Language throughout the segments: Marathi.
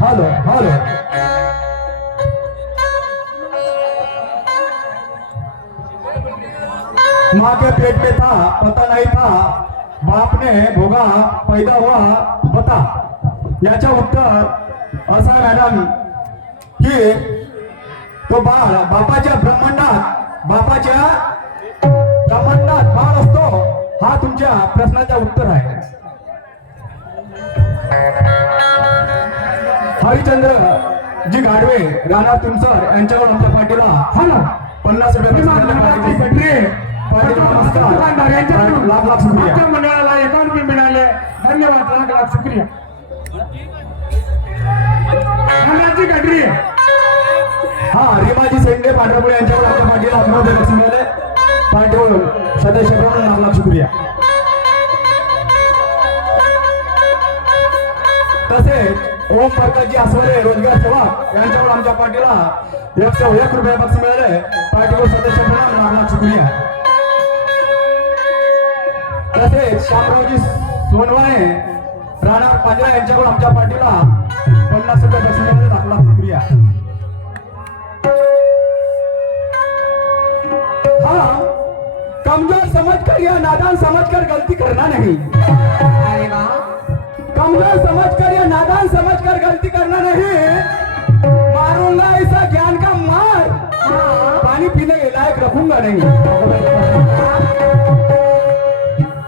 Hello hello. माँ के पेट में था पता नहीं था, बाप ने भोगा पैदा हुआ बता। याचा उत्तर असा मॅडम की तो बाळ बापाच्या ब्रह्मांडात बाळ असतो। हा तुमच्या प्रश्नाचा उत्तर आहे। हरिचंद्र जी गाडवे राणा तुमसर यांच्यावर आमच्या पाठीला हा ना 50 रुपये लाख लाख शुक्रिया। आमच्या मंडळाला 51 रुपये मिळाले, धन्यवाद, लाख लाख शुक्रिया। धन्यवाद गडरी। हा रीमाजी सेंडे पांढरपुळे यांच्यावर आमच्या पाठीला 15 रुपये मिळाले, पाठीवर सदस्य म्हणून लाख लाख शुक्रिया। तसेच ओम प्रकाशजी आसवरे रोजगार सेवा यांच्यावर आमच्या पाठीला 101 रुपये बक्षीस मिळाले, पाठीवर सदस्य म्हणून लाख लाख शुक्रिया। तसेच श्यामरावजी सोनवाने राणा पांजरा यांच्यावर आमच्या पाठीला 50 रुपये बक्षीस मिळाले, लाख लाख शुक्रिया। हाँ, कमजोर समझकर या नादान समझकर गलती करना नहीं। अरे वाह, कमजोर समझकर या नादान समझकर गलती करना नहीं। मारूंगा ऐसा ज्ञान का मार, पानी पीने के लायक रखूंगा नहीं।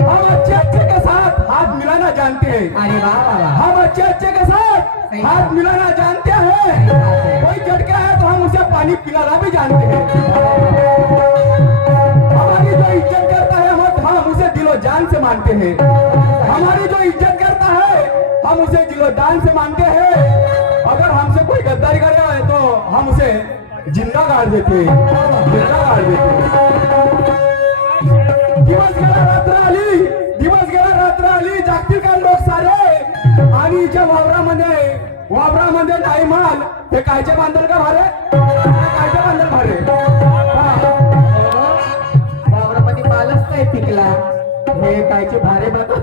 हम अच्छे अच्छे के साथ हाथ मिलाना जानते हैं। अरे वाह वाह, हम अच्छे अच्छे के साथ हाथ मिलाना जानते हैं। कोई झटका है तो हम उसे पानी पिलाना भी जानते हैं। हमारी जो इज्जत करता है हम उसे दिलो जान से मानते हैं। हमारी जो इज्जत करता है हम उसे दिलो जान से मानते हैं। अगर हमसे कोई गद्दारी कर रहा है तो हम उसे जिंदा गाड़ देते हैं, जिंदा गाड़ देते हैं। दिवस गेला रात्र आली जागतील का लोक सारे, आणि हिच्या वावरामध्ये नाही माल, हे कायचे बांधल का भारे, कायचे बांधल भारे। वावरामध्ये मालच काय पिकला, हे कायचे भारे बांधल।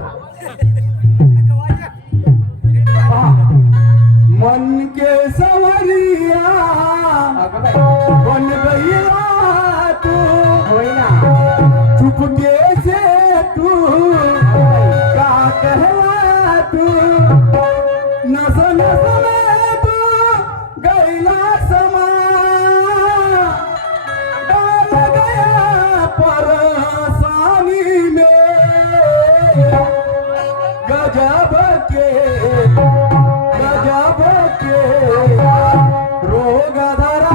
मन के सवरिया बन गई तू, होय ना, चुपके से तू क्या कहला तू, नस नस में तू गैला समा, डाल गया परेशानी में गजब के रोग धरा।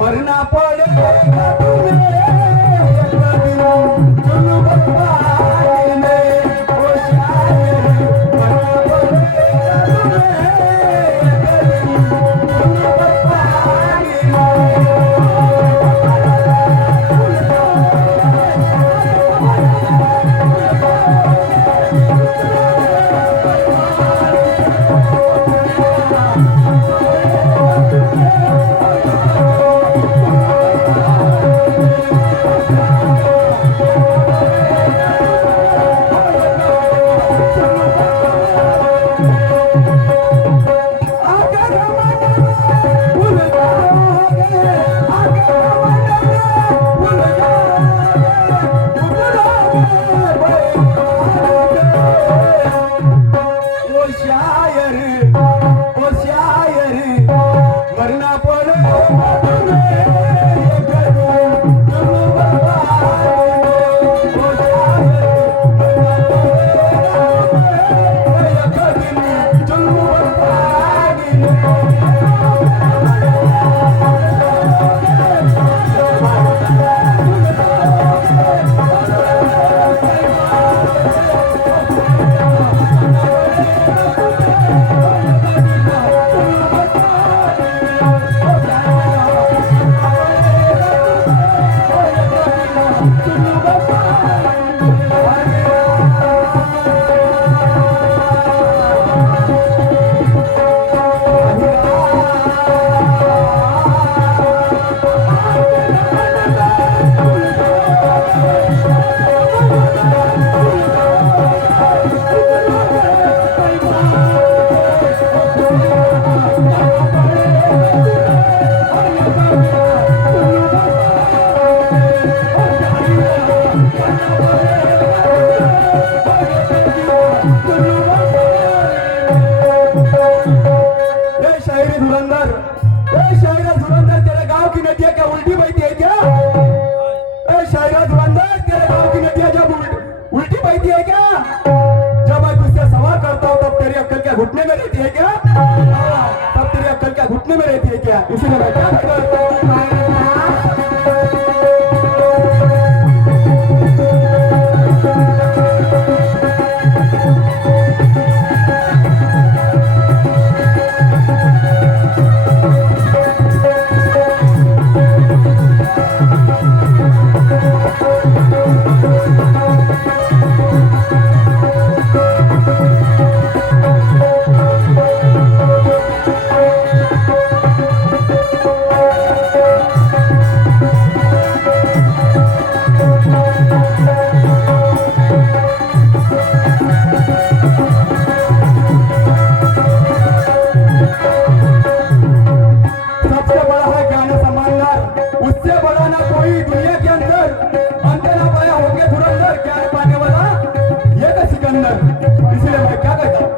मरना पड़ेगा तुम्हें मरना पड़े बातों में ये करूं तुम बर्बाद हो जाए मरना पड़े ये करूं तुम बर्बाद धुरंधर तेरे गांव की नदियां क्या उल्टी बहती है क्या? शायरा धुरंधर तेरे गांव की नदियां जब उल्टी बहती है क्या? जब मैं तुझसे सवाल करता हूँ तब तेरी अक्ल क्या घुटने में रहती है क्या? तब तेरी अक्ल क्या घुटने में रहती है क्या? इसीलिए मैं क्या करता हूँ? इसलिए मैं क्या कहता हूँ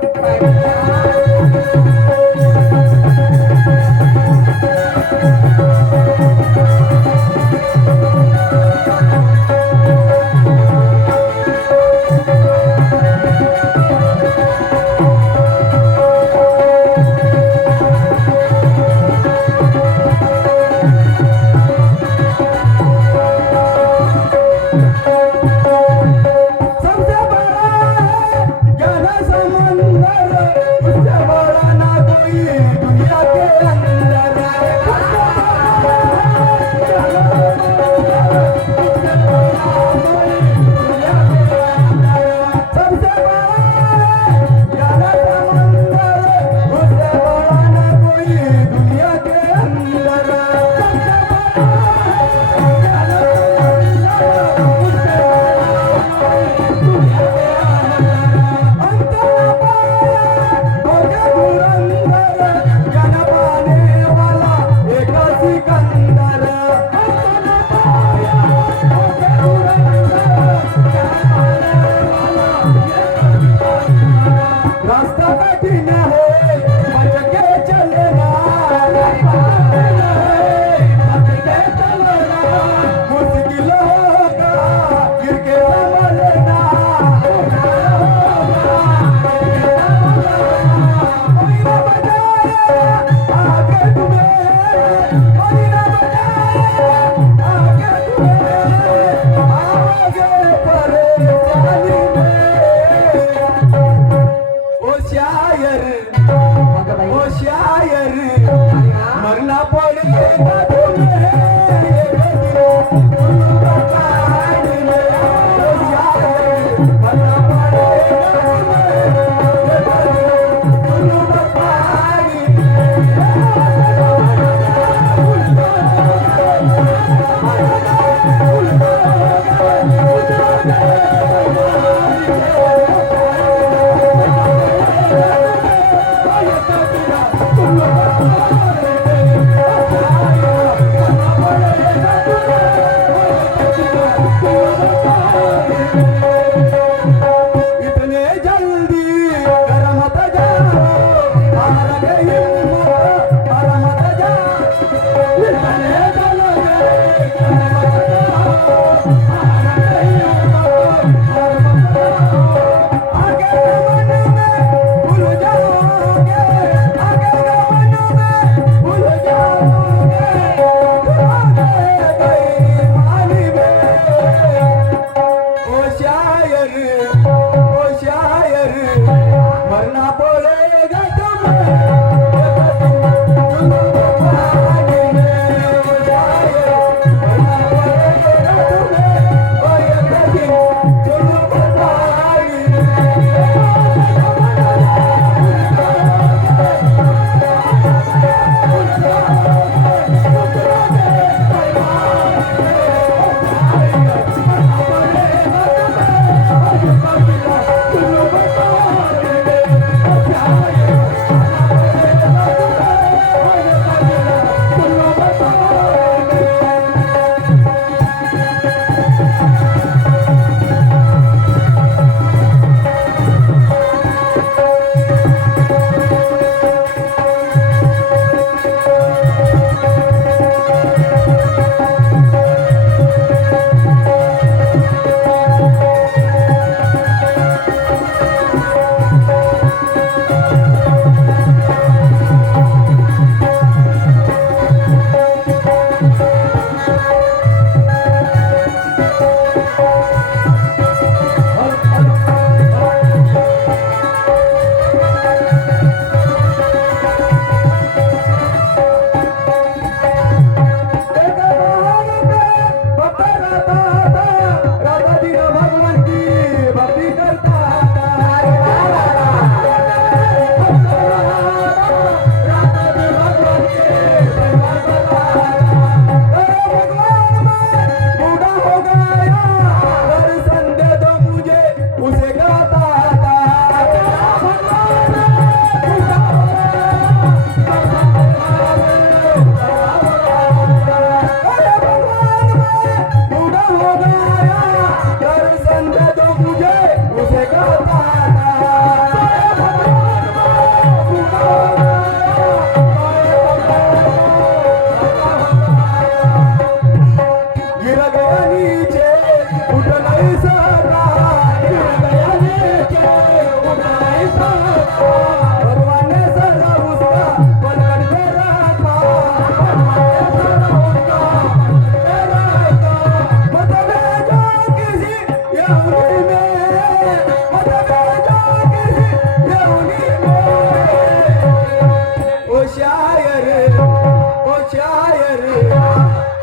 Oh,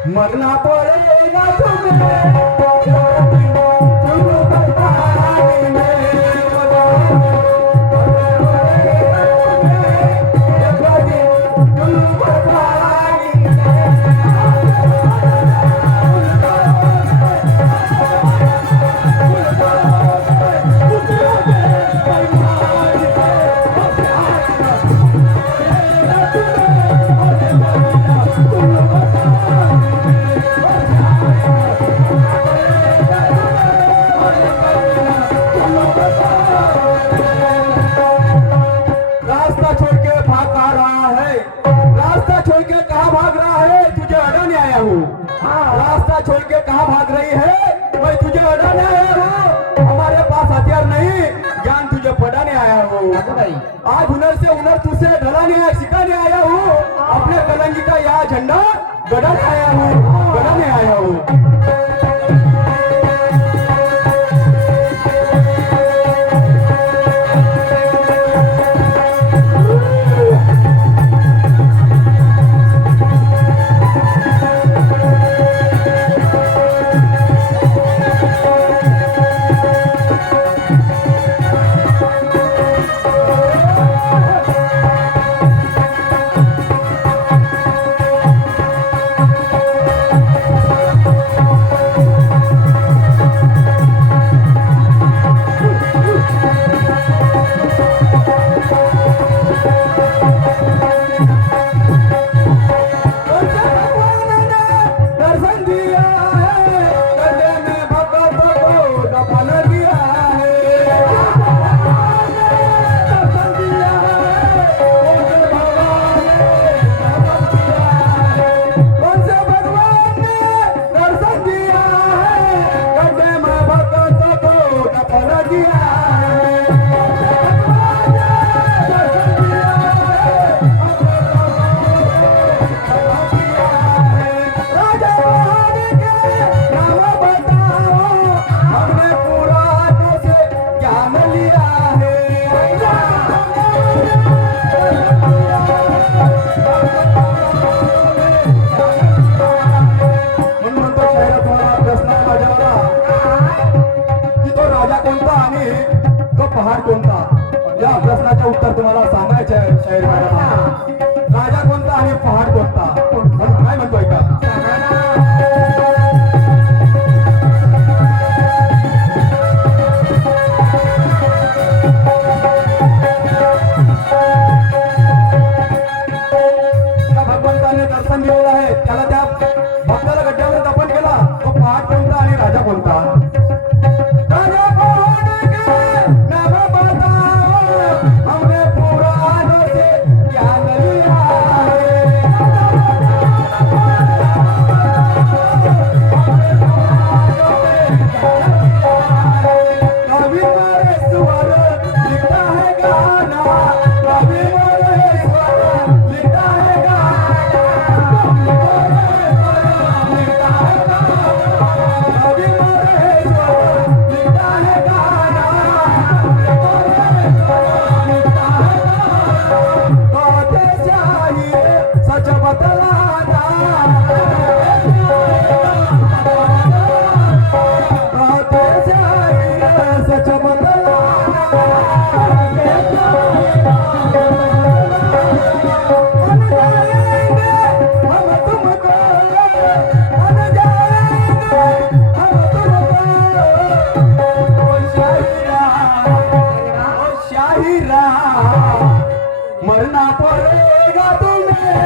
मरना पड़ेगा तुम्हें चुल्लू पर पानी में चुल्लू पर पानी रास्ता छोड़ के भाग कहाँ रहा है? रास्ता छोड़ के कहाँ भाग रहा है? तुझे अड़ाने आया हूँ। रास्ता छोड़ के कहाँ भाग रही है? मैं तुझे अड़ाने आया हूँ। हमारे पास हथियार नहीं, ज्ञान तुझे पढ़ाने आया हूँ। दादू भाई आज हुनर से हुनर तुझसे ढलाने सिखाने आया हूँ। अपने कलंगी का यह झंडा गड़ाने आया हूँ, गड़ाने आया हूँ। दर्शन दिया है, गले में भगत को दफन दिया है। दर्शन दिया है, कौन से भगवान ने दर्शन दिया है, गले में भगत को दफन दिया है। राजा महारानी के नाम बताओ, हमने पुराणों से ज्ञान लिया है। म्हणून तो शहरात मला प्रश्न आहे माझ्यावर की तो राजा कोणता आणि तो पहाड कोणता? या प्रश्नाचे उत्तर तुम्हाला सांगायचे आहे शाहीर मॅडम। राजा कोणता आणि पहाड कोणता? काय म्हणतोय का? त्या भगवंताने दर्शन दिलेलं आहे, त्याला त्या भक्ताला गड्ड्यावर दफन केला। तो पहाड कोणता आणि राजा कोणता? राजा पहाड़ के नाम बताओ, हमने पुराणों से ज्ञान लिया है। कवि मरेश्वर लिखता है गाना, कवि मरेश्वर लिखता है गाना, कवि मरेश्वर लिखता है गाना, कहते चाहिए सच बतलाना, कहते चाहिए सच बतलाना। बन जाएंगे हम तुमको, बन जाएंगे हम तुमको। ओ शाहिरा, ओ शाहिरा, मरना पड़ेगा तुम्हें।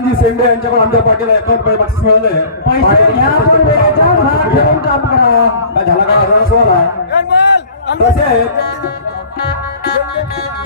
लक्ष्मणजी शेंडे यांच्याकडून आमच्या पाटील अकाउंट बक्षीस मिळाले. पैसे घ्या पण वेळेच्या भाग घेऊन काम करा. काय झाला का? तसे